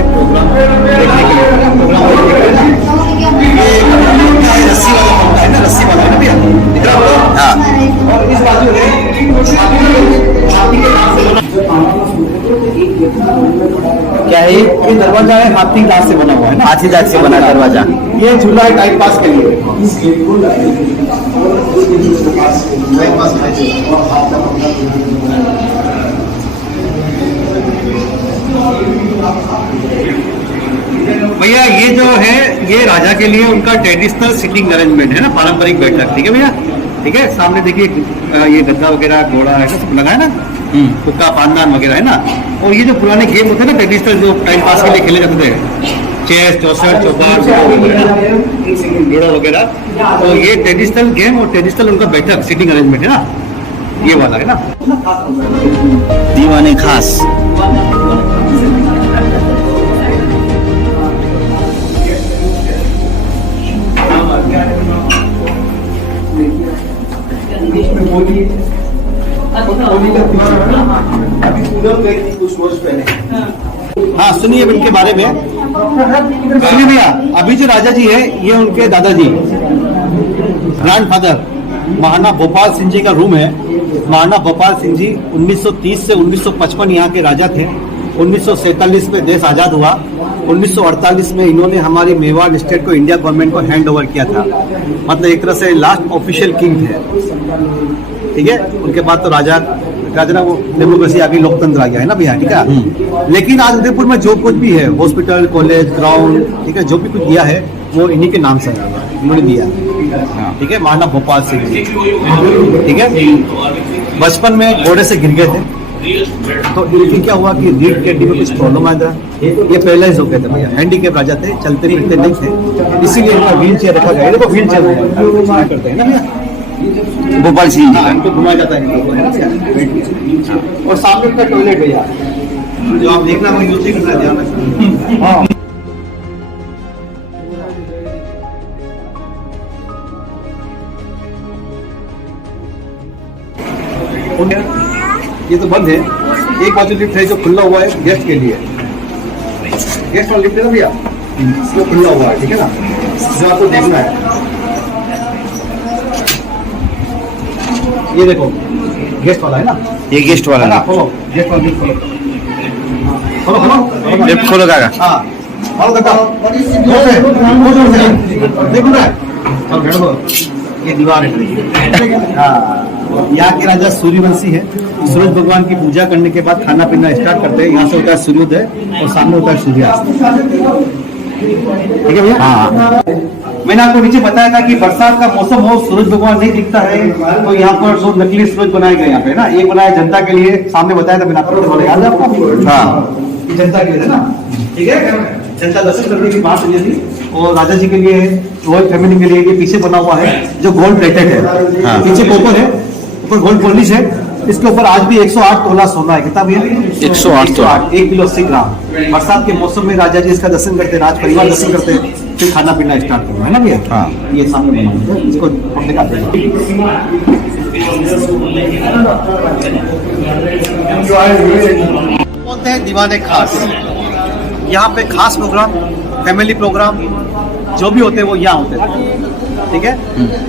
से प्रोग्राम देखने के लिए प्रोग्राम ये रस्सी वाला पंखा है ना, रस्सी वाला है ना भैया, दिख रहा होगा। हाँ, और इस बाजू है क्या है, ये दरवाजा है हाथी दांत से बना हुआ है ना, हाथी दांत से बना दरवाजा। ये झूला है टाइम पास के लिए। भैया ये जो है ये राजा के लिए उनका ट्रेडिशनल सिटिंग अरेंजमेंट है ना, पारंपरिक बैठक। ठीक है भैया, ठीक है। सामने देखिए ये गद्दा वगैरह घोड़ा है सब लगा है ना, हुक्का पानदान वगैरह है ना। और ये जो पुराने गेम होते हैं ना ट्रेडिशनल, जो टाइम पास के लिए खेले जाते थे, चेस, चौसठ, चौपार घोड़ा वगैरह, तो ये ट्रेडिशनल गेम और ट्रेडिशनल उनका बैठक सिटिंग अरेंजमेंट है ना, ये वाला है ना। दीवाने खास हाँ सुनिए इनके बारे में, सुनिए भैया। अभी जो राजा जी है ये उनके दादाजी ग्रैंडफादर महाराणा भोपाल सिंह जी का रूम है। महाराणा भोपाल सिंह जी 1930 से 1955 यहाँ के राजा थे। 1947 में देश आजाद हुआ। 1948 में इन्होंने हमारी मेवाड़ स्टेट को इंडिया गवर्नमेंट को हैंड ओवर किया था, मतलब एक तरह से लास्ट ऑफिशियल किंग थे। ठीक है, उनके बाद तो राजा ना वो डेमोक्रेसी आ गई, लोकतंत्र आ गया है ना भैया। ठीक है, लेकिन आज उदयपुर में जो कुछ भी है, हॉस्पिटल, कॉलेज, ग्राउंड, ठीक है, जो भी कुछ दिया है वो इन्हीं के नाम से इन्होंने दिया। ठीक है, महाराणा भोपाल सिंह जी। ठीक है, बचपन में घोड़े से गिर गए थे, तो इनकी क्या हुआ कि रीढ़ की हड्डी में कुछ प्रॉब्लम आ गया, ये पैरालाइज हो गए थे भैया, हैंडीकैप राजा थे, चलते फिरते नहीं थे, इसीलिए इनका व्हील चेयर रखा गया। देखो व्हील चेयर करते हैं ना भैया भोपाल सिंह जी, इनको घुमाया जाता है और सामने का टॉयलेट भैया जो आप देखना वो यूज करना ध्यान रखना। हाँ ये तो बंद है, एक बाजू लिफ्ट है जो खुला हुआ है गेस्ट के लिए, गेस्ट वाला लिफ्ट है ना भैया, वो खुला हुआ है। ठीक है ना, जो आपको देखना है ये देखो गेस्ट वाला है ना, ये गेस्ट वाला है ना, खोलो गेस्ट वाला लिफ्ट खोलो, खोलो खोलो लिफ्ट खोलो काका। हाँ खोलो काका, देखो ना, और बैठो, ये दीवार है। हाँ, यहाँ के राजा सूर्यवंशी है। सूरज भगवान की पूजा करने के बाद खाना पीना स्टार्ट करते हैं। यहाँ से होता है सूर्योदय और सामने होता है सूर्यास्त। ठीक है भैया। हाँ, मैंने आपको नीचे बताया था कि बरसात का मौसम हो, सूरज भगवान नहीं दिखता है, तो यहाँ पर दो नकली सूरज बनाए गए यहाँ पे ना। एक बनाया जनता के लिए, सामने बताया था मैंने आपको, याद है आपको? हाँ, जनता के लिए था ना। ठीक है, जनता दर्शन करने की बात हुई थी, और राजा जी के लिए, रॉयल फैमिली के लिए ये पीछे बना हुआ है जो गोल्ड प्लेटेड है। हाँ। पीछे कॉपर है, ऊपर गोल्ड पॉलिश है, इसके ऊपर आज भी 108 तोला सोना है। कितना भैया? 108 तोला, 1 किलो 80 ग्राम। बरसात के मौसम में राजा जी इसका दर्शन करते हैं, राज परिवार दर्शन करते हैं, फिर खाना पीना स्टार्ट करते है ना भैया। हाँ, ये सामने बना हुआ है, इसको हम दिखाते हैं। बोलते हैं दीवाने खास। यहाँ पे खास प्रोग्राम, फैमिली प्रोग्राम जो भी होते हैं वो यहाँ होते थे। ठीक है,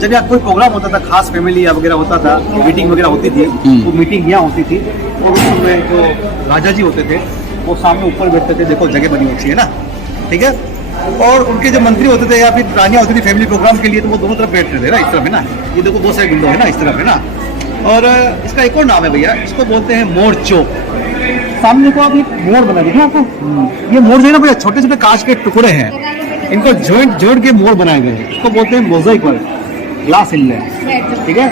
जब यहाँ कोई प्रोग्राम होता था, खास फैमिली वगैरह होता था, मीटिंग वगैरह होती थी, वो मीटिंग यहाँ होती थी। और उसमें जो राजा जी होते थे वो सामने ऊपर बैठते थे, देखो जगह बनी होती है ना। ठीक है, और उनके जो मंत्री होते थे या फिर रानियाँ होती थी फैमिली प्रोग्राम के लिए, तो वो दोनों तरफ बैठते थे ना, इस तरफ है ना, ये देखो दो साइड विंडो है ना, इस तरफ है ना। और इसका एक और नाम है भैया, इसको बोलते हैं मोर चौक। सामने को आप एक मोर बना देखिए आपको, ये मोर जो है ना भैया, छोटे छोटे कांच के टुकड़े हैं, इनको जोड़ के मोर बनाए गए हैं। इसको बोलते हैं मोज़ेक वर्क, ग्लास इनले। ठीक है,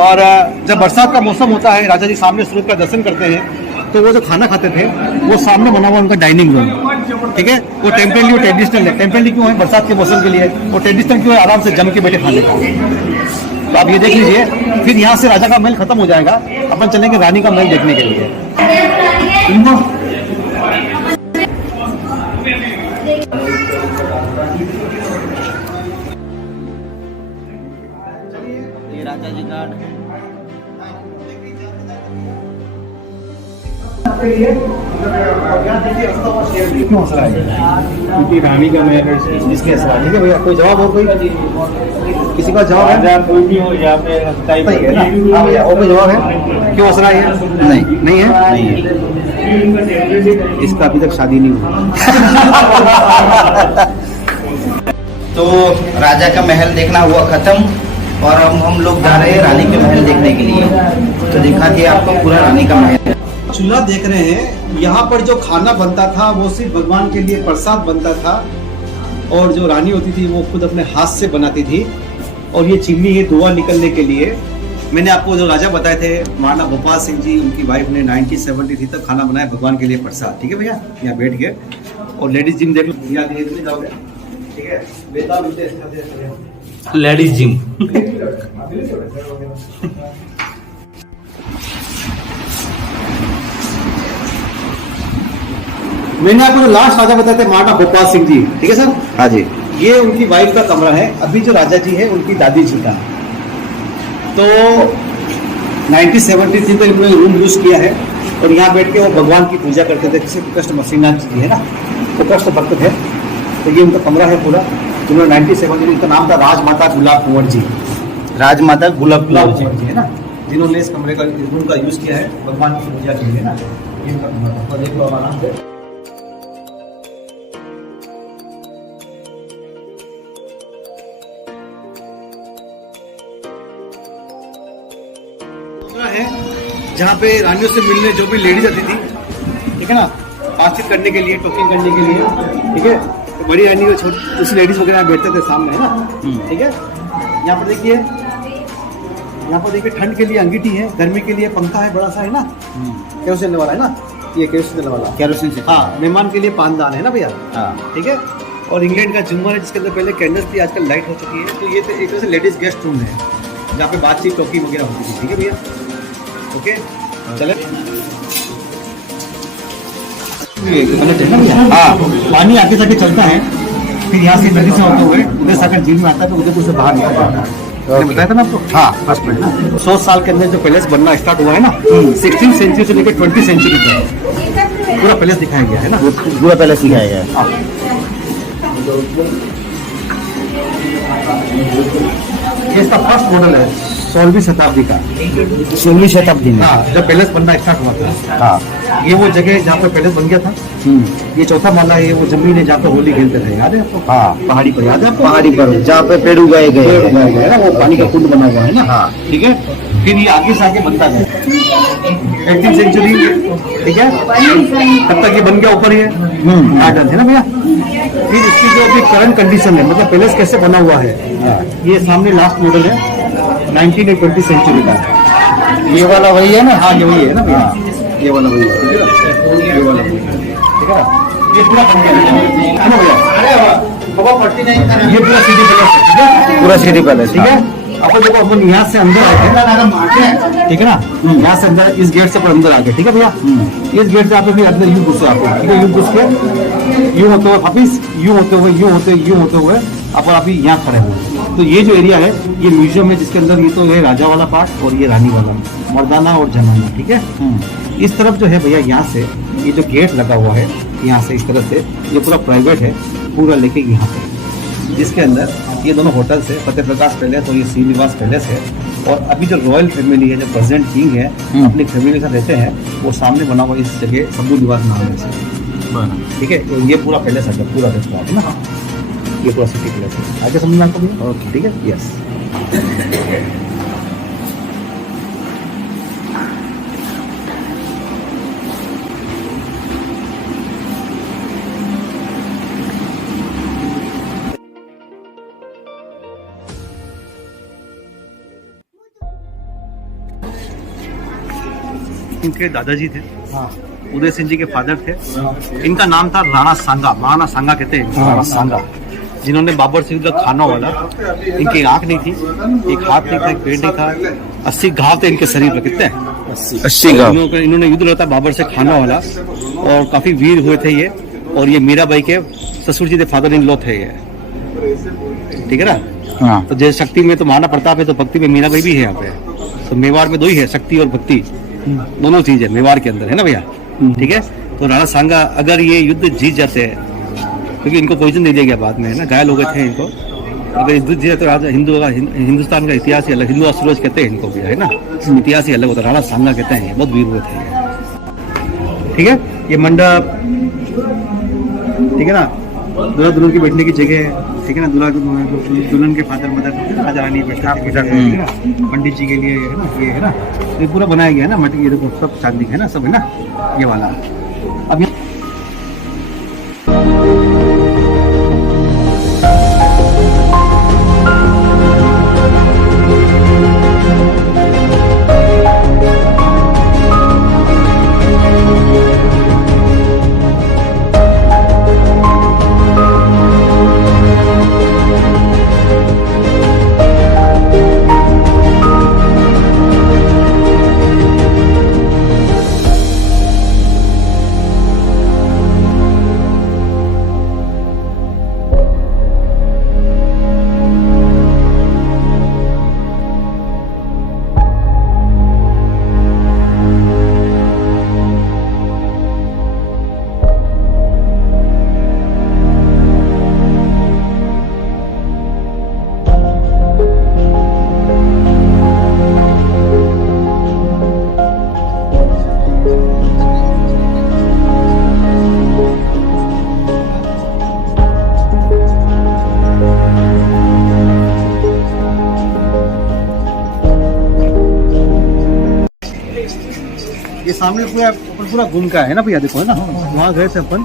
और जब बरसात का मौसम होता है, राजा जी सामने सूरज का दर्शन करते हैं, तो वो जो खाना खाते थे वो सामने बना हुआ उनका डाइनिंग रूम। ठीक है, वो टेम्पररी और ट्रेडिशनल है। टेम्पररी क्यों है? बरसात के मौसम के लिए। और ट्रेडिशनल क्यों है? आराम से जम के बैठे खाने का। तो आप ये देख लीजिए, फिर यहाँ से राजा का महल खत्म हो जाएगा, अपन चलेंगे रानी का महल देखने के लिए। राजा जी का आपके लिए। और यहाँ देखिए क्यों हंस रहा है? क्योंकि रानी का महल है इसके हंस रहा है। ठीक है भैया, कोई जवाब और कोई किसी का जवाब है? राजा कोई भी हो यहाँ पे हंसता ही सही है ना? हाँ भैया, और कोई जवाब है? क्यों हंस रहा है? नहीं, नहीं है, नहीं है। इसका अभी तक शादी नहीं हुई। तो राजा का महल देखना हुआ खत्म और हम लोग जा रहे हैं रानी के महल देखने के लिए। तो दिखा दिया आपको पूरा रानी का महल। चूल्हा देख रहे हैं, यहाँ पर जो खाना बनता था वो सिर्फ भगवान के लिए प्रसाद बनता था, और जो रानी होती थी वो खुद अपने हाथ से बनाती थी। और ये चिमनी है धुआं निकलने के लिए। मैंने आपको जो राजा बताए थे महाराणा भोपाल सिंह जी, उनकी वाइफ ने 1973 तक खाना बनाया भगवान के लिए प्रसाद। ठीक है भैया, यहाँ बैठ गए। और लेडीज जिम देख लो, यहाँ देखने जाओगे। ठीक है, लेडीज जिम। मैंने आपको जो लास्ट राजा बताए थे महाराणा भोपाल सिंह जी, ठीक है सर? हाँ जी। ये उनकी वाइफ का कमरा है। अभी जो राजा जी है उनकी दादी जी का। तो 1973 तक इन्होंने रूम यूज किया है और यहाँ बैठ के वो भगवान की पूजा करते थे। जैसे कृष्ण मसीनाथ जी है ना, वो कृष्ण भक्त थे। तो ये उनका कमरा है पूरा। जिन्होंने 1973, उनका नाम था राजमाता गुलाब कुंवर जी। राजमाता गुलाब गुलाब कुंवर जी है ना, जिन्होंने इस कमरे का रूम का यूज किया है भगवान की पूजा के लिए ना। ये उनका कमरा था। देख लो आराम से। है जहाँ पे रानियों से मिलने जो भी लेडीज आती थी, ठीक है ना, बातचीत करने के लिए, टॉकिंग करने के लिए। ठीक है, तो बड़ी रानी को छोटी लेडीज वगैरह बैठते थे सामने, है ना। ठीक है, यहाँ पर देखिए, ठंड के लिए अंगीठी है, गर्मी के लिए पंखा है बड़ा सा, है ना, केरोसिन चलने वाला है ना, ये केरोसिन चलने वाला, केरोसिन से। हाँ, मेहमान के लिए पानदान है ना भैया। हाँ। ठीक है, और इंग्लैंड का झुमर है जिसके अंदर पहले कैंडल्स थी, आजकल लाइट हो चुकी है। तो ये एक तरह से लेडीज गेस्ट रूम है जहाँ पे बातचीत टॉकिंग वगैरह होती थी। ठीक है भैया, ओके, चले। हाँ, पानी आगे से आगे चलता है, फिर यहाँ से नदी से होते हुए उधर सागर झील में आता है, तो उधरपुर से बाहर निकल जाता है। मैंने बताया था ना आपको। हाँ, फर्स्ट में 100 साल के अंदर जो पैलेस बनना स्टार्ट हुआ है ना, 16th सेंचुरी से लेकर 20th सेंचुरी तक पूरा पैलेस दिखाया गया है ना। पूरा पैलेस दिखाया गया है। ये इसका फर्स्ट मॉडल है 16वीं शताब्दी का। 16वीं शताब्दी में। हाँ, जब पैलेस बनना स्टार्ट हुआ था। हाँ। ये वो जगह जहाँ पे पैलेस बन गया था। ये चौथा माला है, ये वो जमीन है जहाँ पे होली खेलते थे, याद है आपको? हाँ। पहाड़ी पर, याद है आपको? पहाड़ी पर जहाँ पे पेड़ उगाए गए पेड़ उगाए गए हैं ना, वो पानी का कुंड बना हुआ है ना। हाँ। ठीक है, फिर ये आगे से आगे बनता गया 18th सेंचुरी। ठीक है, तब तक ये बन गया ऊपर ये गार्डन है ना भैया। फिर इसकी जो अभी करंट कंडीशन है, मतलब पैलेस कैसे बना हुआ है, ये सामने लास्ट मॉडल है 19 और 20 सेंचुरी का। ये वाला वही है ना? हाँ, ये वही है ना भैया, ये वाला वही है। ठीक है, ये वाला वही है। ठीक है, ये पूरा बन गया है ना भैया। ये पूरा सिटी पैलेस है। ठीक है, पूरा सिटी पैलेस। ठीक है। अपन देखो, अपन यहाँ से अंदर आए, ठीक है ना, यहाँ से अंदर इस गेट से अपन अंदर आ गए। ठीक है भैया, इस गेट से आप फिर अंदर यूं घुसे, आपको ठीक है, यूं घुस के यूं होते हुए वापिस यूं होते हुए अपन अभी यहाँ खड़े हुए। तो ये जो एरिया है ये म्यूजियम है, जिसके अंदर ये तो है राजा वाला पार्ट और ये रानी वाला, मर्दाना और जनाना। ठीक है, इस तरफ जो है भैया, यहाँ से ये जो गेट लगा हुआ है, यहाँ से इस तरह से ये पूरा प्राइवेट है, पूरा लेके यहाँ पे, जिसके अंदर ये दोनों होटल्स है, फतेह प्रकाश पैलेस और ये श्रीनिवास पैलेस है। और अभी जो रॉयल फैमिली है, जो प्रेजेंट किंग है, अपनी फैमिली के साथ रहते हैं, वो सामने बना हुआ इस जगह शंभू निवास नाम है। ठीक है, तो ये पूरा पैलेस है, पूरा रेस्टोरेंट है ना, ये पूरा सिटी पैलेस है। आगे समझ में आपको भी? ओके, ठीक है, यस। इनके दादाजी थे, उदय सिंह जी के फादर थे। इनका नाम था राणा सांगा, महाराणा सांगा कहते हैं, राणा सांगा, जिन्होंने बाबर सिंह का खाना वाला। इनकी आंख नहीं थी, एक हाथ नहीं था, एक पेड़ नहीं था, 80 घाव थे इनके शरीर पे। कितने? 80 घाव। इन्होंने युद्ध लड़ा था बाबर से खाना वाला, और काफी वीर हुए थे ये। और ये मीराबाई के ससुर जी थे, फादर इन लॉ थे ये। ठीक है ना। हाँ। तो जैसे शक्ति में तो महाराणा प्रताप है, तो भक्ति में मीराबाई भी है यहाँ पे। तो मेवाड़ में दो ही है, शक्ति और भक्ति, दोनों चीज है मेवाड़ के अंदर, है ना भैया। ठीक है। तो राणा सांगा अगर ये युद्ध जीत जाते हैं, क्योंकि इनको पोजीशन दे दिया गया बाद में, है ना, घायल हो गए थे इनको, अगर युद्ध जीत तो राजा हिंदुस्तान का इतिहास ही अलग, हिंदू असूरज कहते हैं इनको भी, है ना, इतिहास ही अलग होता है। राणा सांगा कहते हैं, बहुत वीर हुए थे ये। ठीक है, ये मंडप, ठीक है ना, दूल्हा दुल्हन की बैठने की जगह है, ठीक है ना, दुल्हन के फादर मदर राजा रानी बैठा, पंडित जी के लिए, है ना, ये है ना, ये पूरा बनाया गया है ना, मटकी, ये देखो सब चांदी है ना, सब है ना, ये वाला। अब ये सामने पूरा घूम का है ना भैया, देखो है ना, वहाँ गए थे अपन,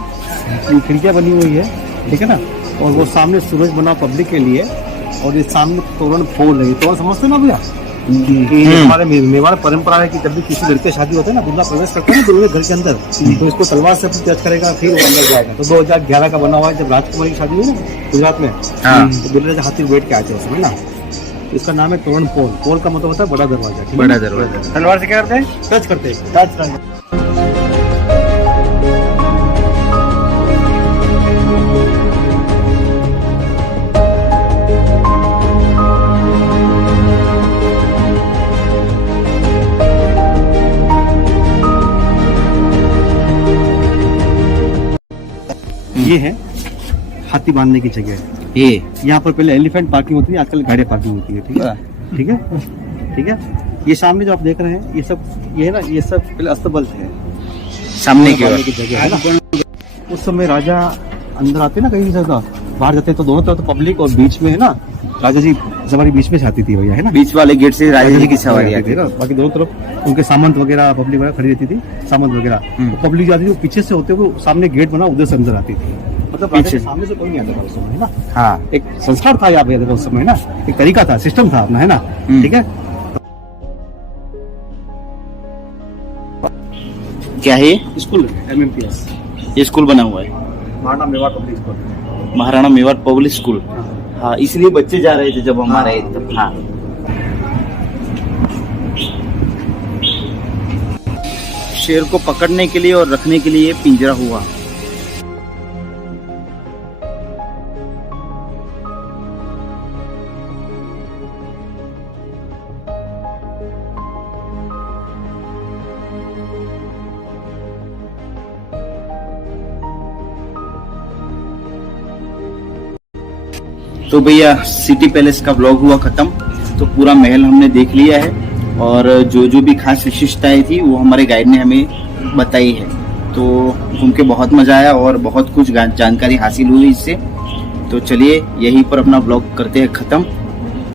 खिड़कियाँ बनी हुई है, ठीक है ना, और वो सामने सूरज बना पब्लिक के लिए, और ये सामने तोरण फोड़ रही, तोरण समझते ना भैया, हमारे मेवाड़ परंपरा है कि जब भी किसी लड़के शादी होता है ना, दूल्हा प्रवेश करता है ना दूल्हे घर के अंदर, तो इसको तलवार से टच करेगा, फिर वो अंदर जाएगा। तो 2011 का बना हुआ है, जब राजकुमारी की शादी हुई ना गुजरात में, तो दूल्हे हाथी बैठ के आते हैं उसमें ना, इसका नाम है तोरण पोल। पोल का मतलब होता है बड़ा दरवाजा, बड़ा दरवाजा। तलवार से क्या करते हैं? टच करते हैं, टच करते। ये है हाथी बांधने की जगह, ये यहाँ पर पहले एलिफेंट पार्किंग होती थी, आजकल गाड़ी पार्किंग होती है, ठीक है, ठीक है, ठीक है। ये सामने जो आप देख रहे हैं, ये सब, ये है ना, ये सब पहले अस्तबल है, सामने की जगह है ना। उस समय राजा अंदर आते ना, कहीं से बाहर जाते तो दोनों तरफ तो पब्लिक, और बीच में है ना राजा जी सवारी बीच में से आती थी भैया, है ना, बीच वाले गेट से राजा जी की सवारी आती थी ना, बाकी दोनों तरफ उनके सामंत वगैरह पब्लिक वगैरह खड़ी रहती थी, सामंत वगैरह, तो पब्लिक जाती थी, पीछे से होते हुए सामने गेट बना, उधर से अंदर आती थी, मतलब पीछे सामने से कोई नहीं आता उस समय, है ना। हाँ, एक संस्कार था यहाँ पे उस समय, है ना, एक तरीका था, सिस्टम था अपना, है ना, ठीक है। क्या है? स्कूल MMPS, ये स्कूल बना हुआ है, Maharana Mewar public school, Maharana Mewar public school. हाँ, इसलिए बच्चे जा रहे थे जब हम आ रहे थे तब। हाँ, शेर को पकड़ने के लिए और रखने के लिए पिंजरा हुआ। तो भैया सिटी पैलेस का ब्लॉग हुआ खत्म। तो पूरा महल हमने देख लिया है, और जो जो भी खास विशेषताएं थी वो हमारे गाइड ने हमें बताई है। तो घूम के बहुत मजा आया और बहुत कुछ जानकारी हासिल हुई इससे। तो चलिए यहीं पर अपना ब्लॉग करते हैं खत्म।